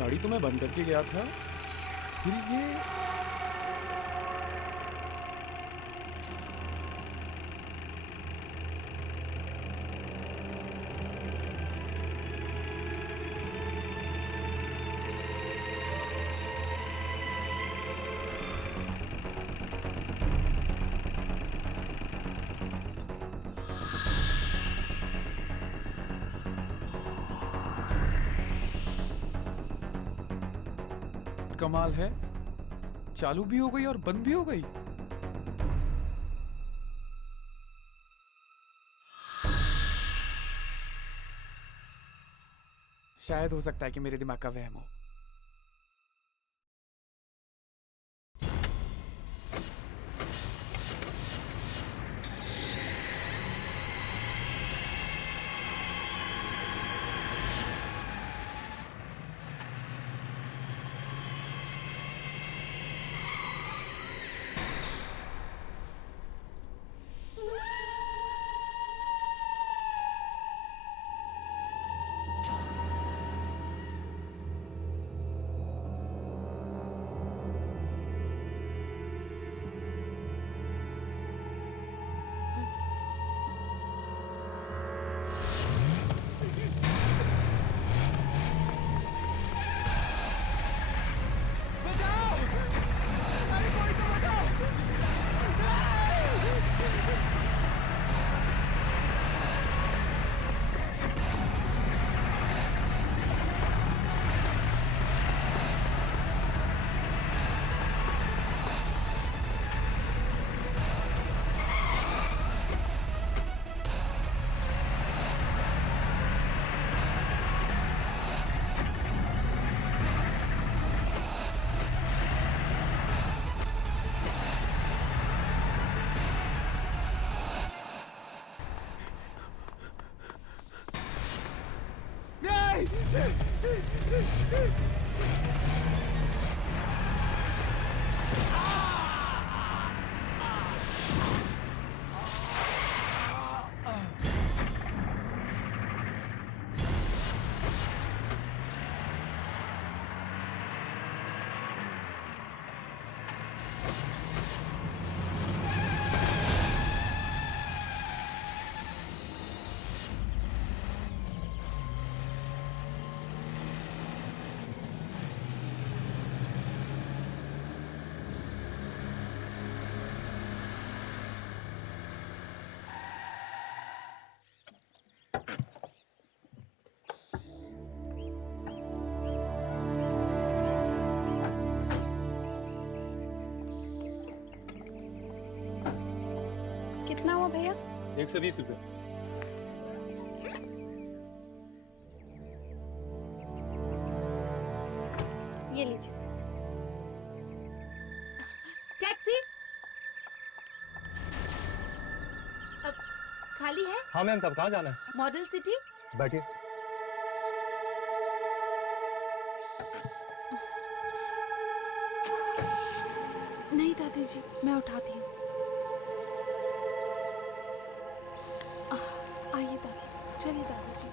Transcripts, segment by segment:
गाड़ी तो मैं बंद करके गया था, फिर ये कमाल है, चालू भी हो गई और बंद भी हो गई। शायद हो सकता है कि मेरे दिमाग का वहम हो। कितना हुआ भैया? 120 रुपये। ये लीजिए। टैक्सी अब खाली है? हाँ मैम साहब, कहाँ जाना है? Model city. बैठिए। नहीं दादी जी, मैं उठाती हूँ। आइए दादी, चलिए दादी जी।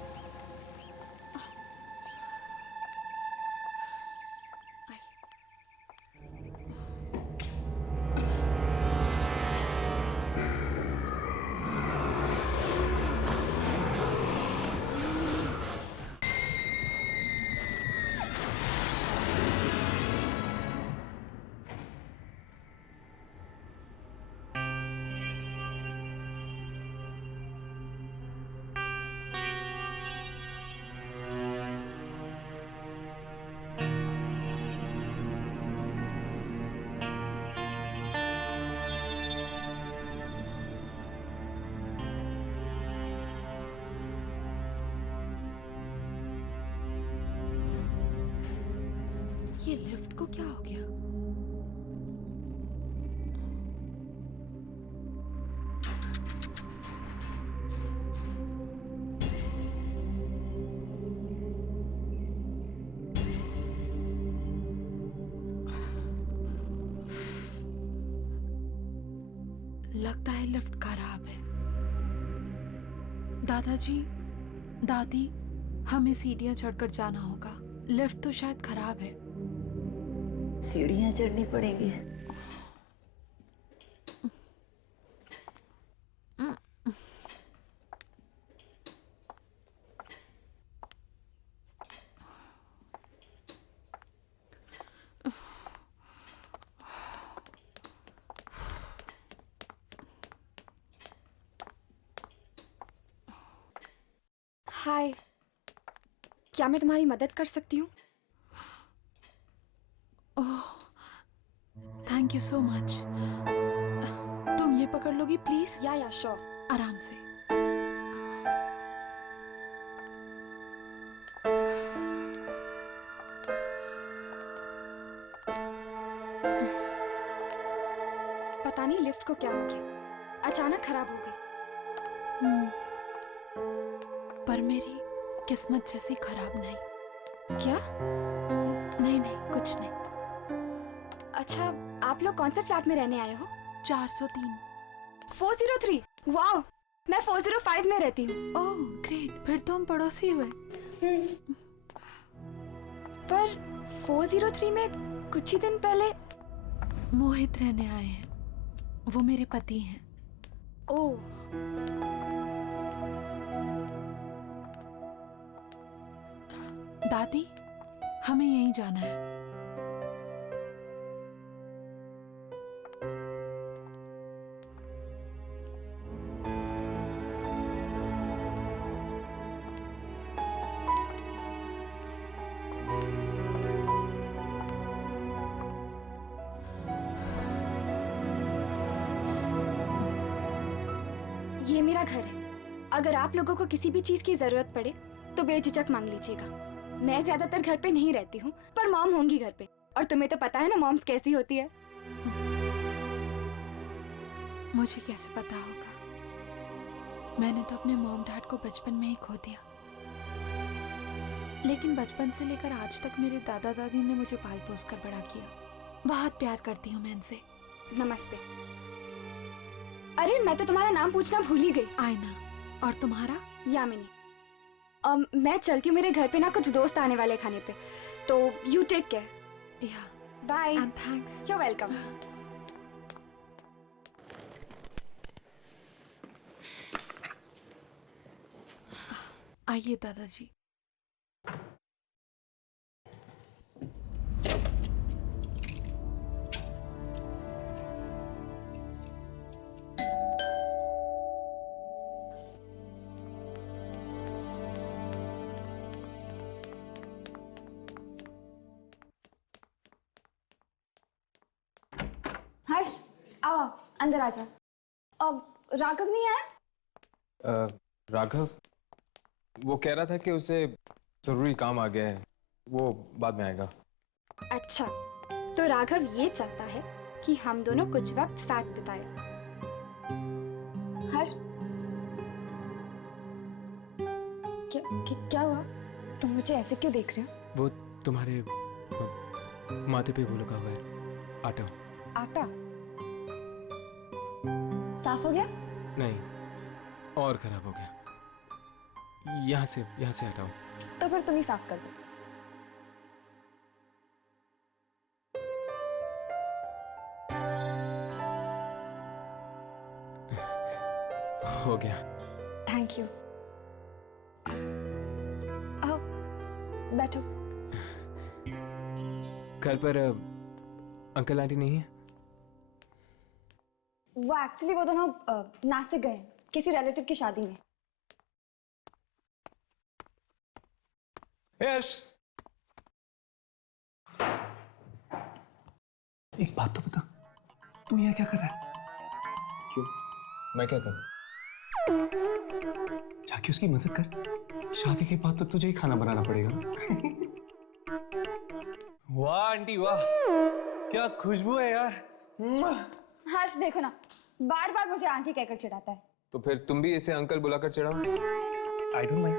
ये लिफ्ट को क्या हो गया? लगता है लिफ्ट खराब है। दादाजी, दादी, हमें सीढ़ियां चढ़कर जाना होगा। लिफ्ट तो शायद खराब है। सीढ़ियाँ चढ़नी पड़ेंगी। हाय, क्या मैं तुम्हारी मदद कर सकती हूँ? ओह, थैंक यू सो मच। तुम ये पकड़ लोगी प्लीज? या श्योर। आराम से। पता नहीं लिफ्ट को क्या हो गया, अचानक खराब हो गई। पर मेरी किस्मत जैसी खराब नहीं। क्या? नहीं नहीं, कुछ नहीं। अच्छा, आप लोग कौन से फ्लैट में रहने आए हो? 403। 403। वाओ, मैं 405 में रहती हूँ। ओह ग्रेट, फिर तो हम पड़ोसी हुए। पर 403 में कुछ ही दिन पहले मोहित रहने आए हैं, वो मेरे पति हैं। ओह, दादी, हमें यहीं जाना है। ये मेरा घर है। अगर आप लोगों को किसी भी चीज की जरूरत पड़े तो बेझिझक मांग लीजिएगा। मैं ज्यादातर घर पे नहीं रहती हूँ, पर मॉम होंगी घर पे, और तुम्हें तो पता है ना मॉम्स कैसी होती है। मुझे कैसे पता होगा? मैंने तो अपने मॉम डैड को बचपन में ही खो दिया, लेकिन बचपन से लेकर आज तक मेरे दादा दादी ने मुझे पाल पोस कर बड़ा किया। बहुत प्यार करती हूँ मैं इनसे। नमस्ते। अरे, मैं तो तुम्हारा नाम पूछना भूल ही गई। आयना। और तुम्हारा? यामिनी। मैं चलती हूँ, मेरे घर पे ना कुछ दोस्त आने वाले खाने पे, तो you take care. Yeah, bye. And thanks. You welcome. आइए दादाजी। हर्ष, आओ अंदर आ जा। अब राघव नहीं आया? राघव, वो कह रहा था कि उसे जरूरी काम आ गया है, वो बाद में आएगा। अच्छा, तो राघव ये चाहता है कि हम दोनों कुछ वक्त साथ बिताए। हर्ष, क्या हुआ? तुम मुझे ऐसे क्यों देख रहे हो? वो तुम्हारे माथे पे वो लगा हुआ है आटा। आटा साफ हो गया? नहीं, और खराब हो गया। यहाँ से हटाओ। तो फिर तुम ही साफ कर दो। हो गया। Thank you. आओ बैठो। घर पर अंकल आंटी नहीं है? वो एक्चुअली वो दोनों नासिक गए हैं किसी रिलेटिव की शादी में। यश, एक बात तो बता, तू यहाँ क्या कर रहा है? क्यों? मैं क्या करूं? जाके उसकी मदद कर। शादी के बाद तो तुझे ही खाना बनाना पड़ेगा ना। वाह आंटी वाह, क्या खुशबू है यार। हर्ष देखो ना, बार बार मुझे आंटी कहकर चिढ़ाता है। तो फिर तुम भी इसे अंकल बुलाकर चिढ़ाओ। आई डोंट माइंड,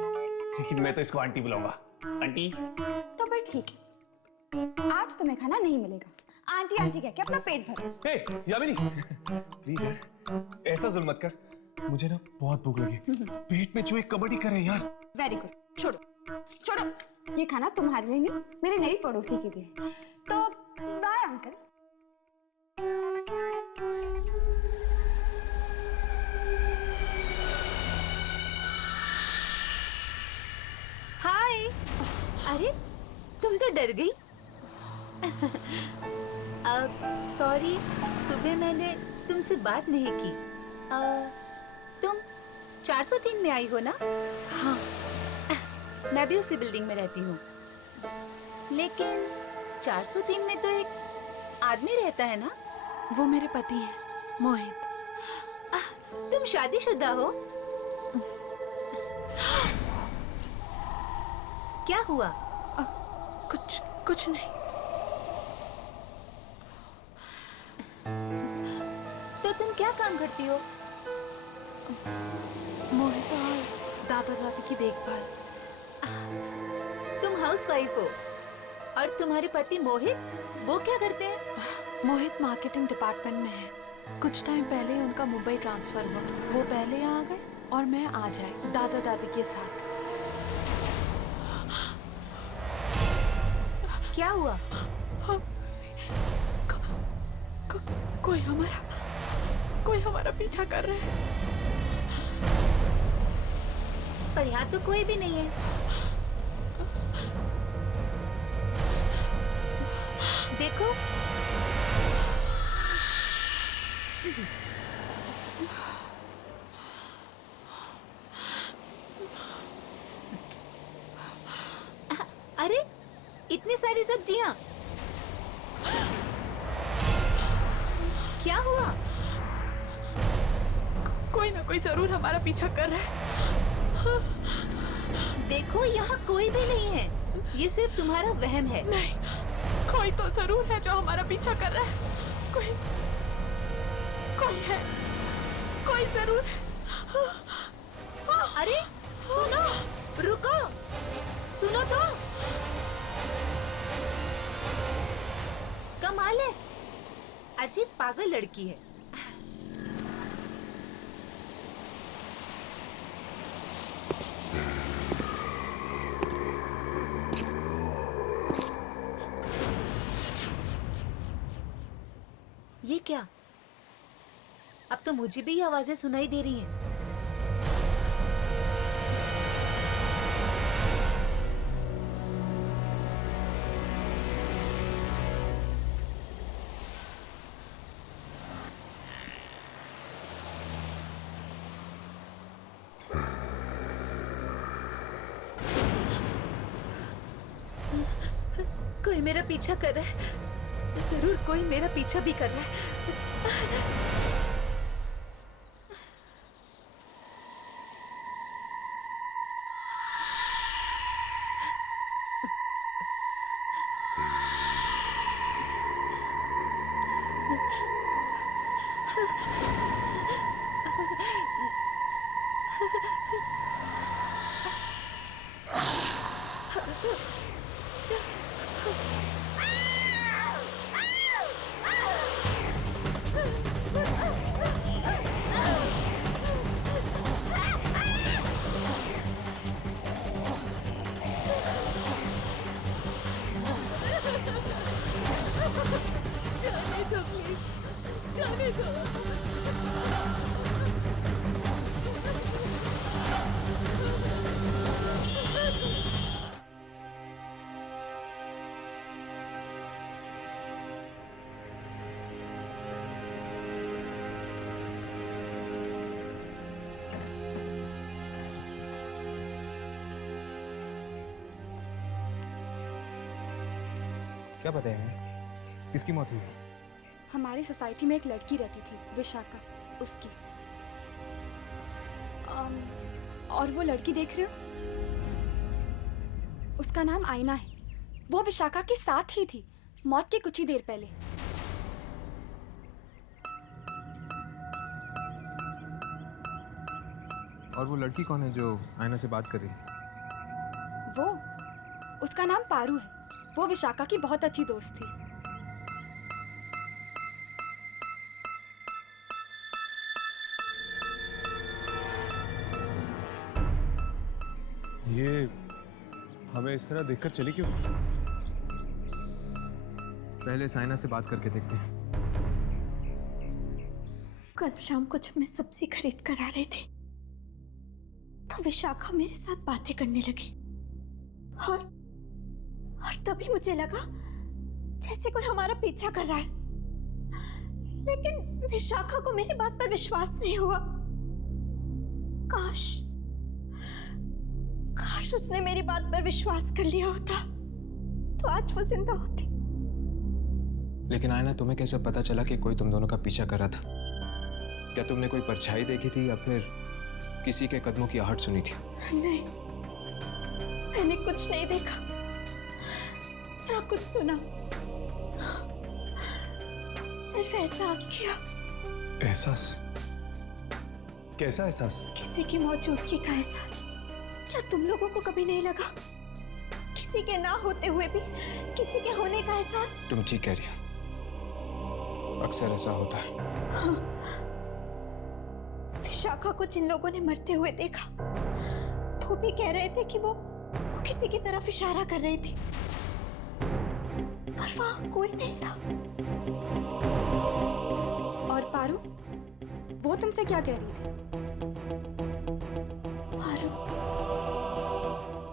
लेकिन मैं तो इसको आंटी बुलाऊंगा। आंटी। तो फिर ठीक है, आज तुम्हें खाना नहीं मिलेगा। आंटी आंटी कह के अपना पेट भरो। हे यामिनी, प्लीज यार ऐसा जुल्म मत कर, मुझे ना बहुत भूख लगी। पेट में चूहे कबड्डी कर रहे हैं यार। वेरी गुड, छोड़ो छोड़ो। ये खाना तुम्हारे लिए नहीं, मेरे नई पड़ोसी के लिए। तो बाय अंकल। हाय। अरे तुम तो डर गई। सॉरी, सुबह मैंने तुमसे बात नहीं की। तुम 403 में आई हो ना? हाँ। मैं भी उसी बिल्डिंग में रहती हूँ। लेकिन 403 में तो एक आदमी रहता है ना? वो मेरे पति हैं, मोहित। तुम शादीशुदा हो? क्या हुआ? कुछ नहीं। तो तुम क्या काम करती हो? मोहित और दादा दादी की देखभाल। तुम हाउसवाइफ हो और तुम्हारे पति मोहित, वो क्या करते हैं? मोहित मार्केटिंग डिपार्टमेंट में है। कुछ टाइम पहले ही उनका मुंबई ट्रांसफर हुआ। वो पहले आ गए और मैं आ जाए दादा दादी के साथ। क्या हुआ? कोई हमारा पीछा कर रहा है। पर यहाँ तो कोई भी नहीं है। देखो, अरे इतनी सारी सब्जियां, क्या हुआ? कोई ना कोई जरूर हमारा पीछा कर रहा है। देखो, यहाँ कोई भी नहीं है। ये सिर्फ तुम्हारा वहम है। नहीं, कोई तो जरूर है जो हमारा पीछा कर रहा है। कोई है, कोई जरूर है। अरे सुनो, रुको, सुनो तो। कमाल है, अजीब पागल लड़की है। ये क्या? अब तो मुझे भी ये आवाजें सुनाई दे रही हैं। कोई मेरा पीछा कर रहा है। जरूर कोई मेरा पीछा भी कर रहा है। जाने दो प्लीज, जाने दो। क्या पता है किसकी मौत हुई? हमारी सोसाइटी में एक लड़की रहती थी, विशाखा, उसकी। और वो लड़की देख रहे हो, उसका नाम आईना है। वो विशाखा के साथ ही थी मौत के कुछ ही देर पहले। और वो लड़की कौन है जो आईना से बात कर रही है? वो, उसका नाम पारू है। वो विशाखा की बहुत अच्छी दोस्त थी। ये हमें इस तरह देखकर चली क्यों? पहले साइना से बात करके देखते हैं। कल शाम को जब मैं सब्जी खरीद कर आ रही थी तो विशाखा मेरे साथ बातें करने लगी और तभी मुझे लगा जैसे कोई हमारा पीछा कर रहा है, लेकिन विशाखा को मेरी बात पर विश्वास नहीं हुआ। काश उसने मेरी बात पर विश्वास कर लिया होता तो आज वो जिंदा होती। लेकिन आयना, तुम्हें कैसे पता चला कि कोई तुम दोनों का पीछा कर रहा था? क्या तुमने कोई परछाई देखी थी या फिर किसी के कदमों की आहट सुनी थी? नहीं, मैंने कुछ नहीं देखा ना कुछ सुना, सिर्फ एहसास किया। एहसास? कैसा एहसास? किसी की मौजूदगी का एहसास। क्या तुम लोगों को कभी नहीं लगा? किसी के ना होते हुए भी किसी के होने का एहसास। तुम ठीक कह रही हो, अक्सर ऐसा होता है। हाँ। विशाखा को जिन लोगों ने मरते हुए देखा वो भी कह रहे थे कि वो किसी की तरफ इशारा कर रही थी, पर वहां कोई नहीं था। और पारू, वो तुमसे क्या कह रही थी?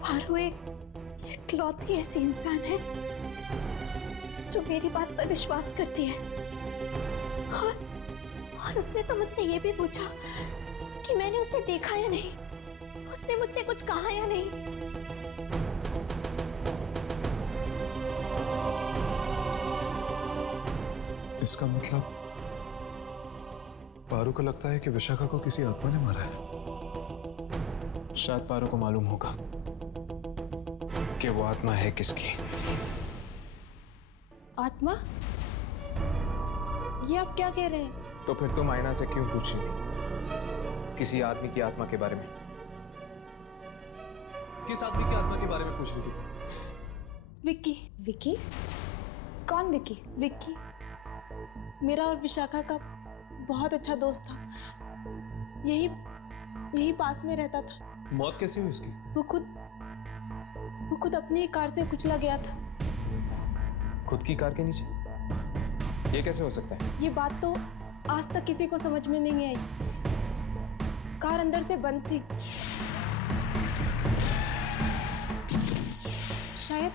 पारू एक इकलौती ऐसी इंसान है जो मेरी बात पर विश्वास करती है, और उसने तो मुझसे ये भी पूछा कि मैंने उसे देखा या नहीं, उसने मुझसे कुछ कहा या नहीं। इसका मतलब पारू को लगता है कि विशाखा को किसी आत्मा ने मारा है। शायद पारू को मालूम होगा कि वो आत्मा है किसकी। आत्मा? ये आप क्या कह रहे हैं? तो फिर तुम आयना से क्यों पूछ रही थी किसी आदमी की आत्मा के बारे में? किस आदमी की आत्मा के बारे में पूछ रही थी तुम? विक्की। विक्की? कौन विक्की? विक्की मेरा और विशाखा का बहुत अच्छा दोस्त था, यही पास में रहता था। मौत कैसे हुई उसकी? वो खुद अपनी ही कार से कुचला गया था। खुद की कार के नीचे? ये कैसे हो सकता है? ये बात तो आज तक किसी को समझ में नहीं आई। कार अंदर से बंद थी। शायद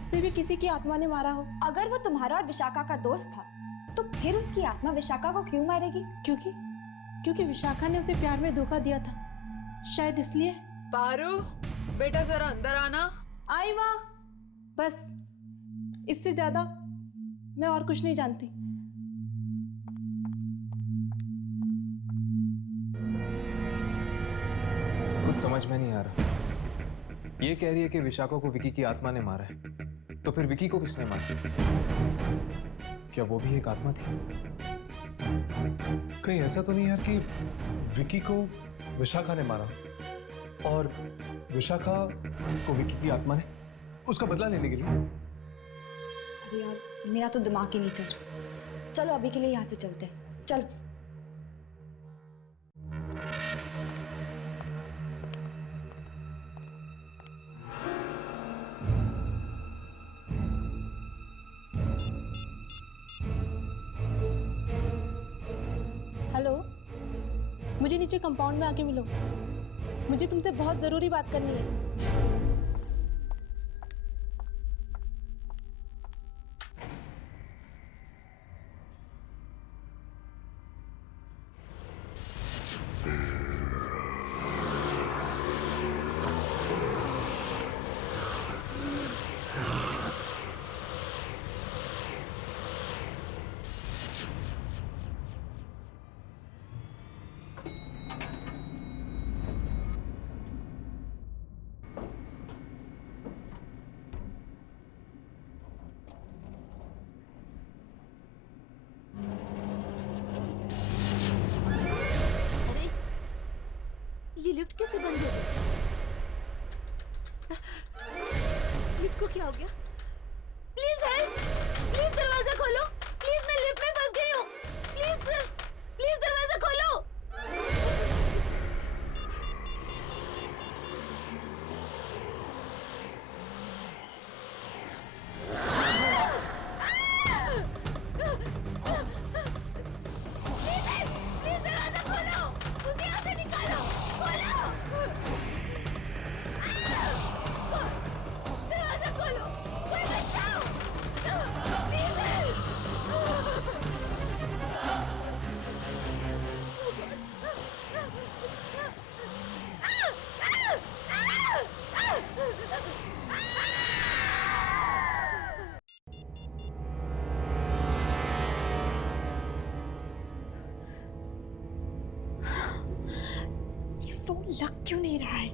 उसे भी किसी की आत्मा ने मारा हो। अगर वो तुम्हारा और विशाखा का दोस्त था तो फिर उसकी आत्मा विशाखा को क्यों मारेगी? क्योंकि विशाखा ने उसे प्यार में धोखा दिया था, शायद इसलिए। पारू, बेटा जरा अंदर आना। आई माँ। बस इससे ज्यादा मैं और कुछ नहीं जानती। कुछ समझ में नहीं आ रहा। ये कह रही है कि विशाखा को विकी की आत्मा ने मारा है, तो फिर विकी को किसने मारा? क्या वो भी एक आत्मा थी? कहीं ऐसा तो नहीं यार कि विकी को विशाखा ने मारा और विशाखा को विकी की आत्मा ने उसका बदला लेने के लिए? अरे यार, मेरा तो दिमाग ही नहीं चल रहा। चलो अभी के लिए यहाँ से चलते हैं, चलो। हेलो, मुझे नीचे कंपाउंड में आके मिलो। मुझे तुमसे बहुत जरूरी बात करनी है। ये लिफ्ट कैसे बंद हो गई? लिफ्ट को क्या हो गया? Please help! प्लीज दरवाजा खोलो! प्लीज मैं लिफ्ट में फंस गई हूँ! प्लीज दरवाजा खोलो! नहीं रहा है।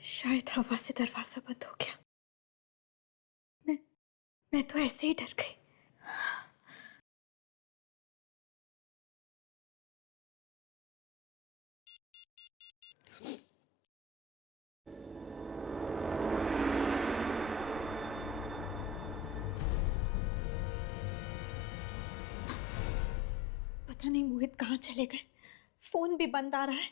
शायद हवा से दरवाजा बंद हो गया। मैं तो ऐसे ही डर गई। पता नहीं मोहित कहाँ चले गए। फोन भी बंद आ रहा है।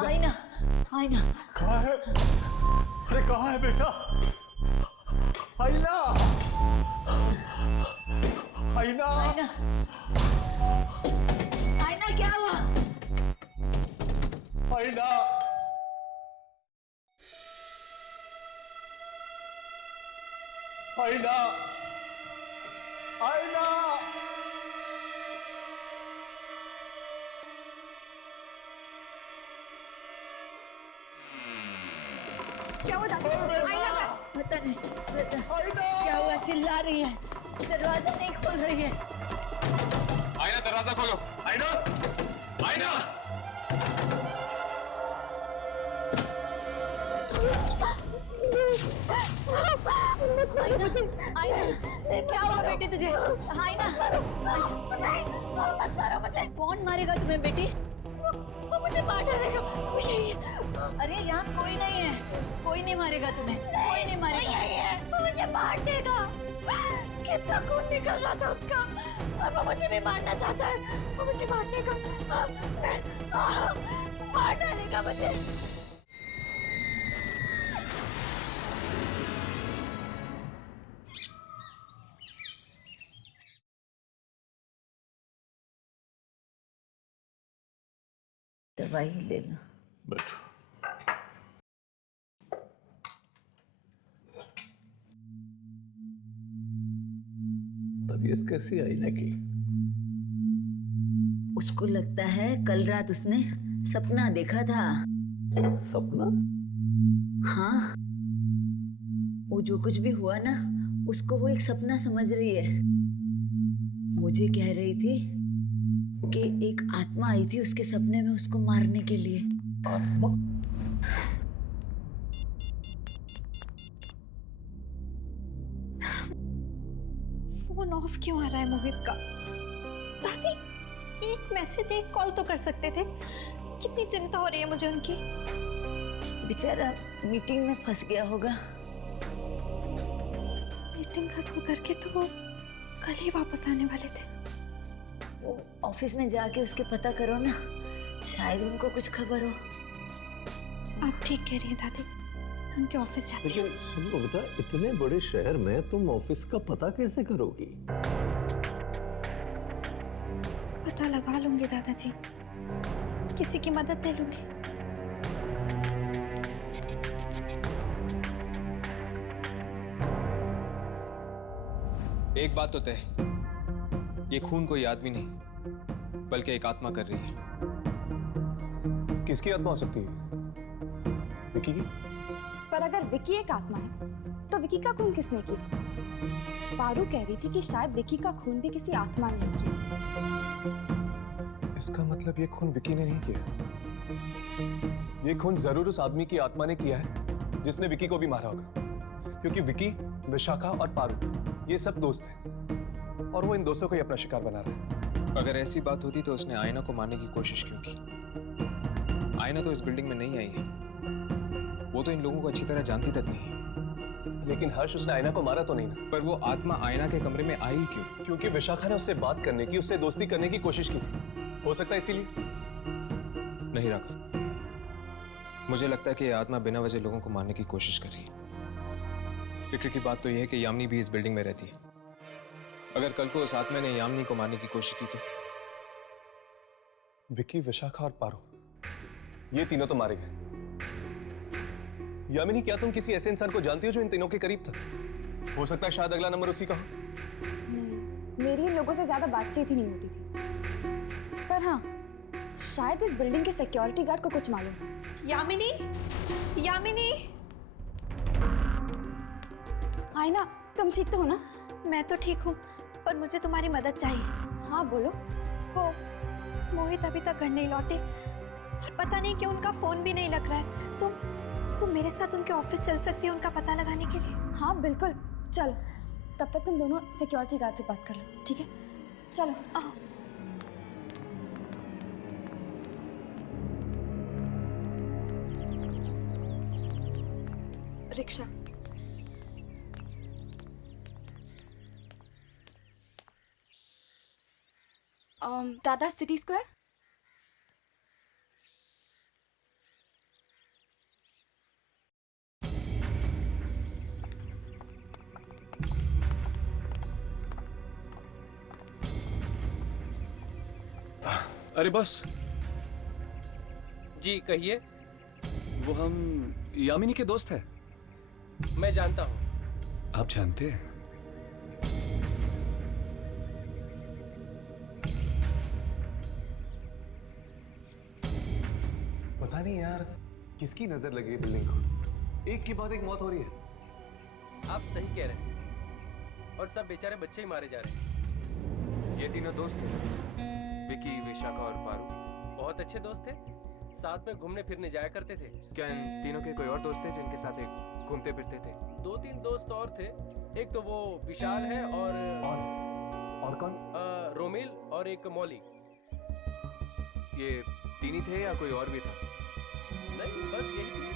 आईना, आईना कहाँ है? अरे कहाँ है बेटा? आईना, आईना, आईना, आईना क्या हुआ? आईना, आईना, आईना। क्या हुआ दादी? आईना का? पता नहीं, क्या हुआ? चिल्ला रही है, दरवाजा नहीं खोल रही है। आईना दरवाजा खोलो। आईना, आईना। आईना, आईना, क्या हुआ बेटी तुझे? आईना, मत मारो मुझे। कौन मारेगा तुम्हें बेटी? वो मुझे मार डालेगा। वो यही है। अरे यहाँ कोई नहीं है, कोई नहीं मारेगा तुम्हें, कोई नहीं मारेगा। यही है, वो मुझे मार देगा। कितना खून निकल रहा था उसका, और वो मुझे भी मारना चाहता है। वो मुझे मारने का, मार डालेगा मुझे। दवाई ले लो। बैठो। तबीयत कैसी आई ना की? उसको लगता है कल रात उसने सपना देखा था। सपना? हाँ, वो जो कुछ भी हुआ ना, उसको वो एक सपना समझ रही है। मुझे कह रही थी कि एक आत्मा आई थी उसके सपने में उसको मारने के लिए। आत्मा? फोन ऑफ क्यों आ रहा है मोहित का? दादी, एक मैसेज, एक कॉल तो कर सकते थे। कितनी चिंता हो रही है मुझे उनकी। बेचारा मीटिंग में फंस गया होगा। मीटिंग खत्म करके तो वो कल ही वापस आने वाले थे। वो ऑफिस में जाके उसके पता करो ना, शायद उनको कुछ खबर हो। आप ठीक कह रही हैं दादी, उनके ऑफिस जाती हूँ। लेकिन सुनो बेटा, इतने बड़े शहर में तुम ऑफिस का पता कैसे करोगी? पता लगा लूंगी दादाजी, किसी की मदद ले लूंगी। एक बात तो तय, ये खून कोई आदमी नहीं बल्कि एक आत्मा कर रही है। किसकी आत्मा हो सकती है? विकी की? पर अगर विकी एक आत्मा है तो विकी का खून किसने किया? पारू कह रही थी कि शायद विकी का खून भी किसी आत्मा ने किया। इसका मतलब ये खून विकी ने नहीं किया। ये खून जरूर उस आदमी की आत्मा ने किया है जिसने विकी को भी मारा होगा, क्योंकि विकी, विशाखा और पारू ये सब दोस्त हैं और वो इन दोस्तों को ही अपना शिकार बना रहा है। अगर ऐसी बात होती तो उसने आयना को मारने की कोशिश क्यों की? आयना तो इस बिल्डिंग में नहीं आई है, वो तो इन लोगों को अच्छी तरह जानती तक नहीं है। लेकिन हर्ष, उसने आयना को मारा तो नहीं ना? पर वो आत्मा आयना के कमरे में आई क्यों? क्योंकि विशाखा ने उससे बात करने की, उससे दोस्ती करने की कोशिश की थी। हो सकता है इसीलिए। नहीं राघव, मुझे लगता है कि ये आत्मा बिना वजह लोगों को मारने की कोशिश कर रही है। फिक्र की बात तो यह है कि यामिनी भी इस बिल्डिंग में रहती है। अगर कल को उस आत्मा ने यामिनी को मारने की कोशिश की तो? विकी, विशाखा और पारू, ये तीनों तो मारे गए। यामिनी, क्या तुम किसी ऐसे इंसान को जानती हो जो इन तीनों के करीब था? हो सकता है शायद अगला नंबर उसी का हो। नहीं, मेरी इन लोगों से ज्यादा बातचीत ही नहीं होती थी। पर हाँ, शायद इस बिल्डिंग के सिक्योरिटी गार्ड को कुछ मालूम है। यामिनी, यामिनी। आयना, तुम ठीक तो हो ना? मैं तो ठीक हूँ, पर मुझे तुम्हारी मदद चाहिए। हाँ बोलो। हो, मोहित अभी तक घर नहीं लौटे और पता नहीं क्यों उनका फोन भी नहीं लग रहा है। तुम मेरे साथ उनके ऑफिस चल सकती हो उनका पता लगाने के लिए? हाँ बिल्कुल, चलो। तब तक तुम दोनों सिक्योरिटी गार्ड से बात कर लो, ठीक है? चलो आओ। रिक्शा। दादा, सिटी स्क्वायर। अरे बॉस जी कहिए। वो हम यामिनी के दोस्त हैं। मैं जानता हूँ। आप जानते हैं? पता नहीं यार, किसकी नजर लगी है बिल्डिंग को। एक के बाद एक मौत हो रही है। आप सही कह रहे हैं, और सब बेचारे बच्चे ही मारे जा रहे हैं। ये तीनों दोस्त थे, विकी, विशाखा और पारू। बहुत अच्छे दोस्त थे, साथ में घूमने फिरने जाया करते थे। क्या इन तीनों के कोई और दोस्त थे जिनके साथ एक घूमते फिरते थे? 2-3 दोस्त और थे। एक तो वो विशाल है और कौन? रोमिल और एक मौली। ये तीन ही थे या कोई और भी था? नहीं, बस यही थे।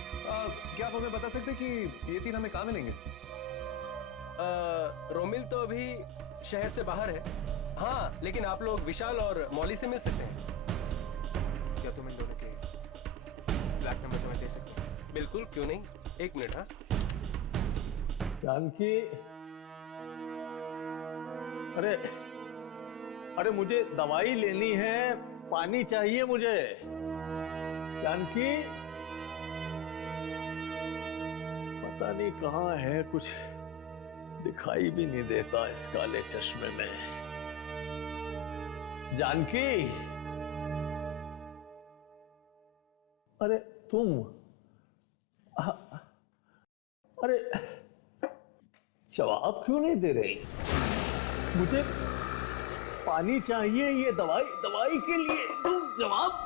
क्या आप हमें बता सकते हैं कि ये तीन हमें कहाँ मिलेंगे? रोमिल तो अभी शहर से बाहर है। हाँ, लेकिन आप लोग विशाल और मौली से मिल सकते हैं। क्या तुम इन दोनों के फ्लैट नंबर हमें दे सकते हो? बिल्कुल, क्यों नहीं। एक मिनट। हाँ जानकी, अरे मुझे दवाई लेनी है, पानी चाहिए मुझे। जानकी पता नहीं कहाँ है, कुछ दिखाई भी नहीं देता इस काले चश्मे में। जानकी, अरे तुम, अरे जवाब क्यों नहीं दे रही? मुझे पानी चाहिए, ये दवाई के लिए, तुम जवाब।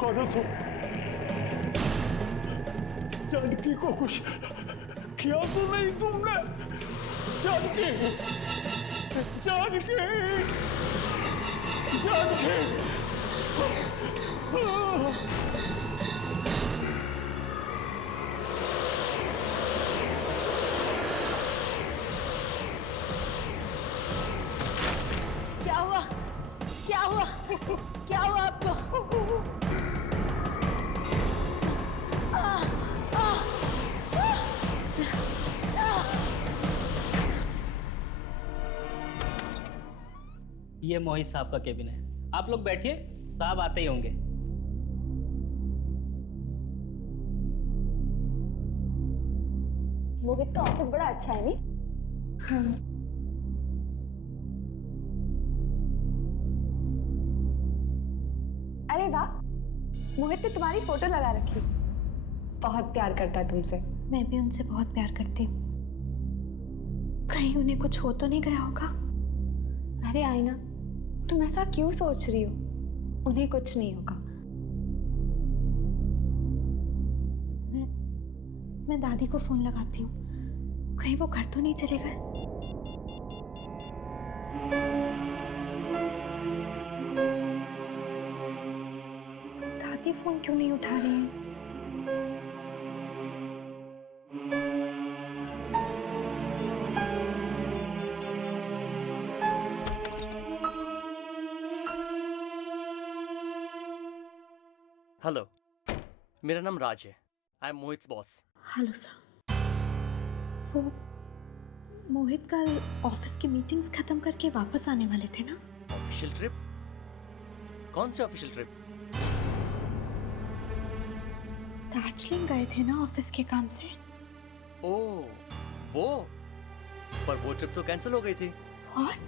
कौन हो तुम? जानकी को कुछ किया तो नहीं तुमने? जानकी, जानकी, जानकी, क्या हुआ? क्या हुआ? क्या हुआ आपको? ये मोहित साहब का केबिन है, आप लोग बैठिए, साहब आते ही होंगे। मोहित का ऑफिस बड़ा अच्छा है नहीं? अरे वाह, मोहित ने तुम्हारी फोटो लगा रखी। बहुत प्यार करता है तुमसे। मैं भी उनसे बहुत प्यार करती हूँ। कहीं उन्हें कुछ हो तो नहीं गया होगा? अरे आईना, तुम ऐसा क्यों सोच रही हो? उन्हें कुछ नहीं होगा। मैं दादी को फोन लगाती हूँ, कहीं वो घर तो नहीं चले गए। दादी फोन क्यों नहीं उठा रही है? हेलो, मेरा नाम राज है। I am Mohit boss. Hello sir. वो मोहित कल ऑफिस की मीटिंग्स खत्म करके वापस आने वाले थे ना? Official trip? कौन सी ऑफिशियल ट्रिप? दार्जिलिंग गए थे ना ऑफिस के काम से। ओह, वो? पर वो ट्रिप तो कैंसिल हो गई थी। व्हाट?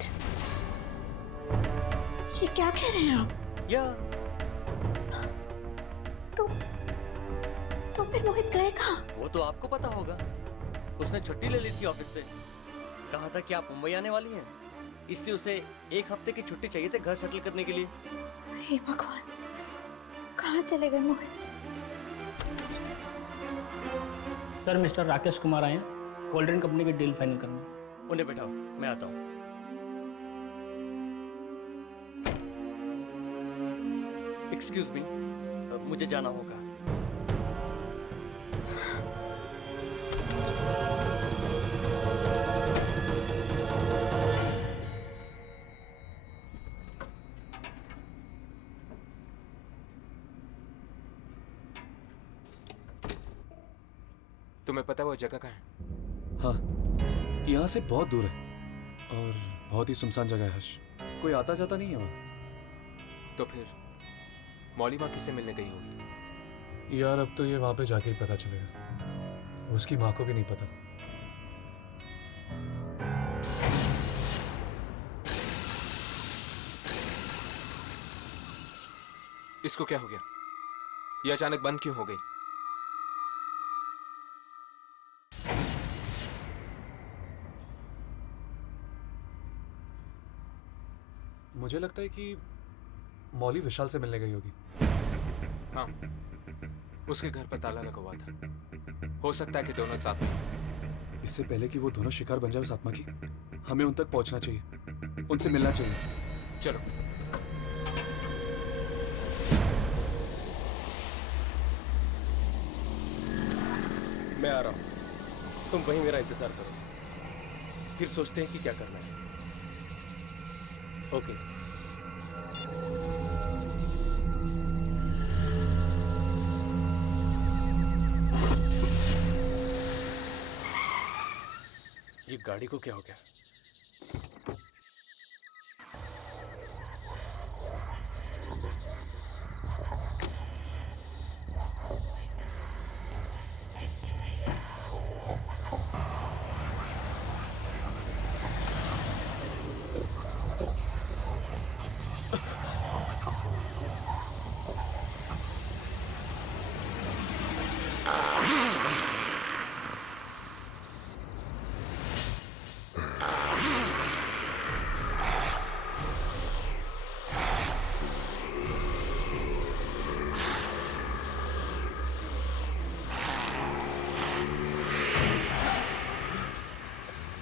ये क्या कह रहे हैं आप? या तो फिर मोहित गए कहाँ? वो तो आपको पता होगा। उसने छुट्टी ले ली थी ऑफिस से। कहा था कि आप मुंबई आने वाली हैं, इसलिए उसे 1 हफ्ते की छुट्टी चाहिए थी घर सेटल करने के लिए। हे भगवान, कहाँ चले गए मोहित? सर, मिस्टर राकेश कुमार आए हैं कोल्ड ड्रिंक कंपनी की डील फाइनल करने। उन्हें बैठाओ, मैं आता हूँ। एक्सक्यूज मी, मुझे जाना होगा। तुम्हें पता है वो जगह कहाँ है? हाँ, यहाँ से बहुत दूर है और बहुत ही सुनसान जगह है हर्ष। कोई आता जाता नहीं है वहाँ। तो फिर मौली माँ किससे मिलने गई होगी? यार अब तो ये वहाँ पे जाके ही पता चलेगा। उसकी माँ को भी नहीं पता। इसको क्या हो गया? ये अचानक बंद क्यों हो गई? मुझे लगता है कि मौली विशाल से मिलने गई होगी। हाँ, उसके घर पर ताला लगा हुआ था। हो सकता है कि दोनों साथ में। इससे पहले कि वो दोनों शिकार बन जाए उस आत्मा की, हमें उन तक पहुंचना चाहिए, उनसे मिलना चाहिए। चलो। मैं आ रहा हूं, तुम वहीं मेरा इंतजार करो, फिर सोचते हैं कि क्या करना है। ओके। ये गाड़ी को क्या हो गया?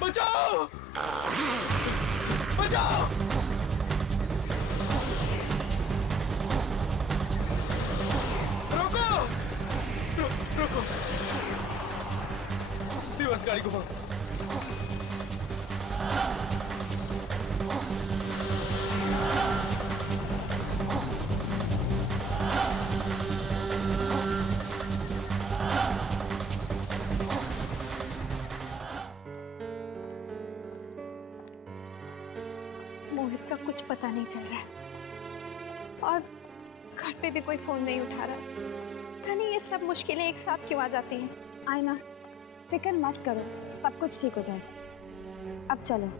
बचाओ! बचाओ! रोको! रोको! रिवर्स गाड़ी को पकड़ो। मोहित का कुछ पता नहीं चल रहा है और घर पे भी कोई फोन नहीं उठा रहा। पता नहीं ये सब मुश्किलें एक साथ क्यों आ जाती हैं। आयना, फिक्र मत करो, सब कुछ ठीक हो जाएगा। अब चलो।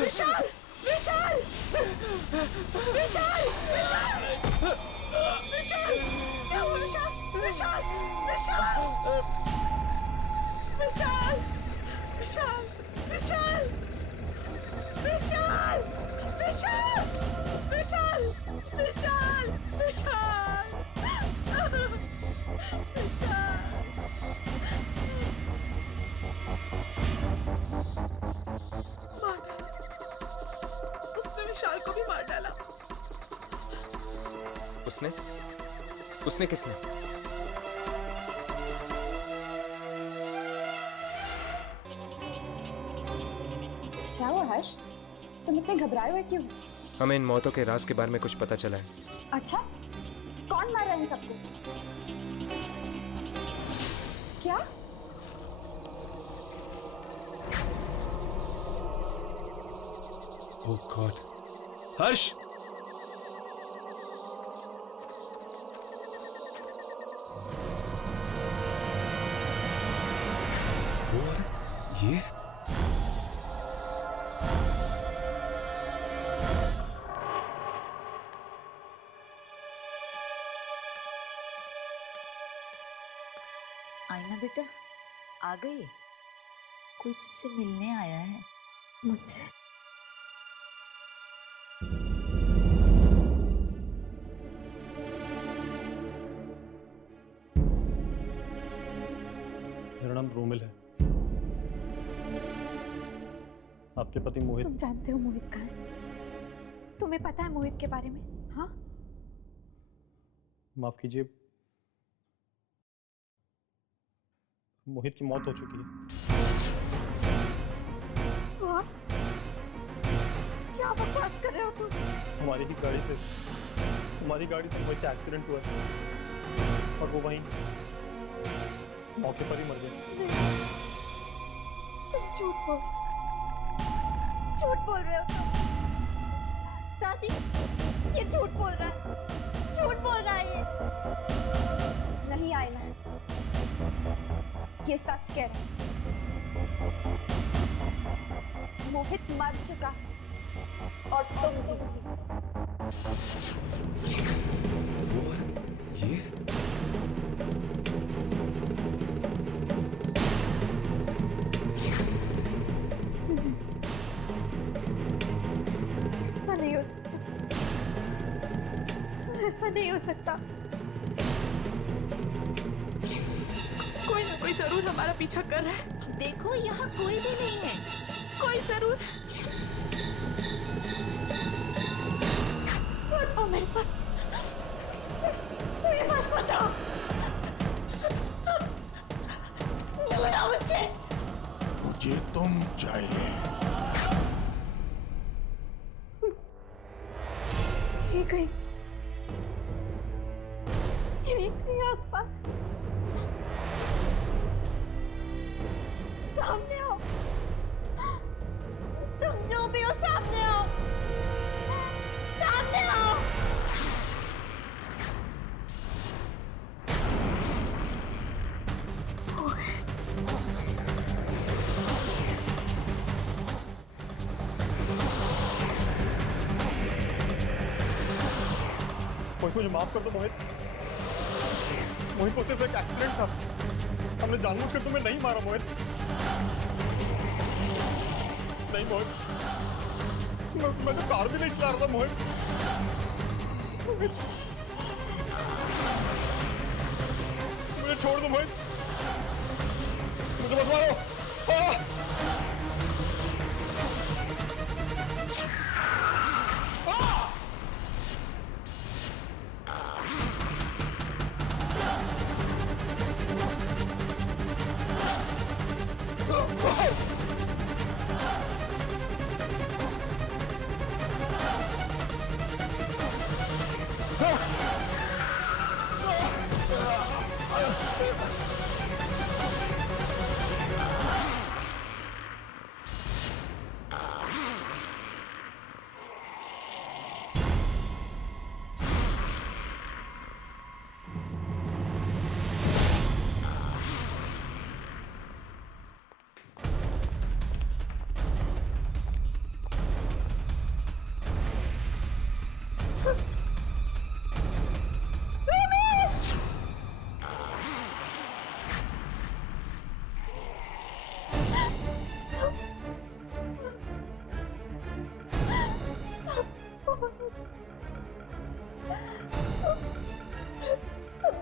विशाल! विशाल! विशाल! विशाल! विशाल! क्या हुआ विशाल? विशाल! विशाल! विशाल! विशाल! विशाल! विशाल! विशाल! विशाल! विशाल! विशाल! उसने विशाल को भी मार डाला। उसने? उसने किसने? क्या हुआ हर्ष? तुम इतने घबराए हुए क्यों? हमें इन मौतों के राज के बारे में कुछ पता चला है। अच्छा, कौन मार रहा है इन सबको? क्या? ओह गॉड! हर्ष! ये? आईना बेटा, आ गई? कोई तुझसे मिलने आया है। मुझसे? मेरा नाम रोमिल है। आपके पति मोहित। तुम जानते हो मोहित कहाँ है? तुम्हें पता है मोहित के बारे में? हाँ? माफ कीजिए, मोहित की मौत हो चुकी है। आप? क्या बकवास कर रहे हो तुम? हमारी गाड़ी से मोहित का एक्सीडेंट हुआ है और वो वहीं मौके पर ही मर गए। तुम झूठ बोल रहे हो तुम। दादी, ये झूठ बोल रहा है ये। नहीं आईना, ये सच कह रहा है। मोहित मर चुका और तुम भी। ये? ऐसा नहीं हो सकता। ऐसा नहीं हो सकता। कोई जरूर हमारा पीछा कर रहा है। देखो यहाँ कोई भी नहीं है। कोई जरूर। बताओ मेरे पास बताओ। दूर आओ मुझसे। मुझे तुम चाहिए। ये कहीं आसपास। सामने आओ। तुम जो भी हो सामने आओ। सामने आओ। मोहित मुझे माफ कर दो मोहित। मोहित वो सिर्फ एक एक्सीडेंट था। हमने जानबूझकर तुम्हें नहीं मारा मोहित। नहीं मोहित, मैं तो कार भी नहीं चला रहा था मोहित। मुझे छोड़ दो मोहित, मुझे मत मारो।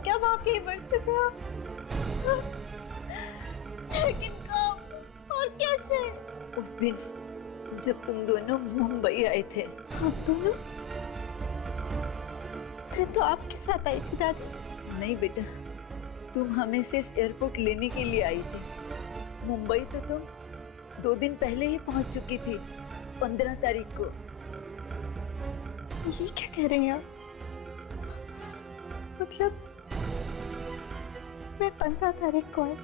क्या वाकई मर चुके हो? लेकिन कब और कैसे? उस दिन जब तुम दोनों मुंबई आए थे। हम दोनों? मैं तो आपके साथ आई थी दादी। नहीं बेटा, तुम हमें सिर्फ एयरपोर्ट लेने के लिए आई थी। मुंबई तो तुम 2 दिन पहले ही पहुंच चुकी थी, 15 तारीख को। ये क्या कह रही हैं आप? मतलब मैं 15 तारीख को आई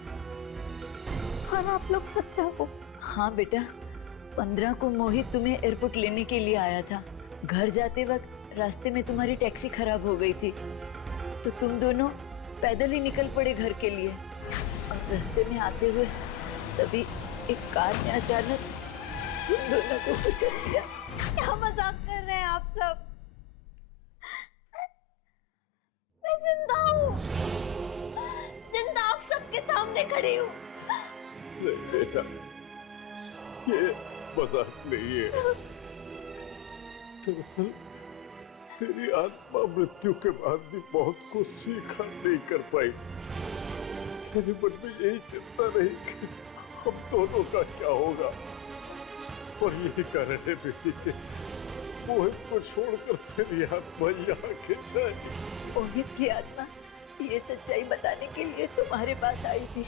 और आप लोग 17 को? हाँ बेटा, 15 को मोहित तुम्हें एयरपोर्ट लेने के लिए आया था। घर जाते वक्त रास्ते में तुम्हारी टैक्सी खराब हो गई थी, तो तुम दोनों पैदल ही निकल पड़े घर के लिए। और रास्ते में आते हुए तभी एक कार ने अचानक तुम दोनों को कुचल दिया। क्या मजाक कर रहे हैं आप सब? मैं जिंदा हूँ, जिंदा आप सबके सामने खड़ी हूँ। नहीं बेटा, ये मजाक नहीं है। दरअसल तेरी आत्मा मृत्यु के बाद भी बहुत कुछ स्वीकार नहीं कर पाई। तेरे मन में यही चिंता रही कि हम दोनों का क्या होगा, और यही कारण है बेटी के मोहित को छोड़कर तेरी आत्मा यहाँ खिंच आई। मोहित की आत्मा ये सच्चाई बताने के लिए तुम्हारे पास आई थी।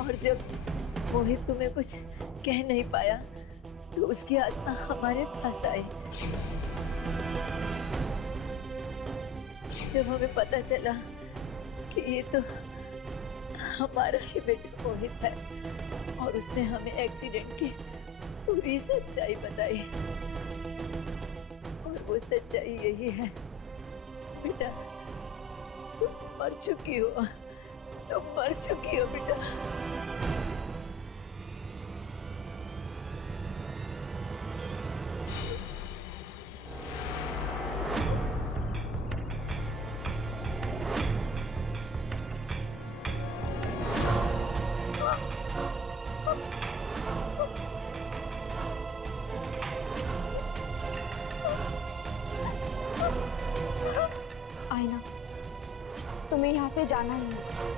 और जब मोहित तुम्हें कुछ कह नहीं पाया तो उसकी आत्मा हमारे पास आई। जब हमें पता चला कि ये तो हमारा ही बेटा मोहित है और उसने हमें एक्सीडेंट की पूरी सच्चाई बताई, और वो सच्चाई यही है बेटा, तुम मर चुकी हो, तुम मर चुकी हो बेटा। तुम्हें यहाँ से जाना ही है।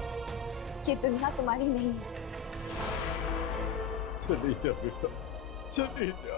ये दुनिया तुम्हारी नहीं है। चली जा बेटा, चली जा।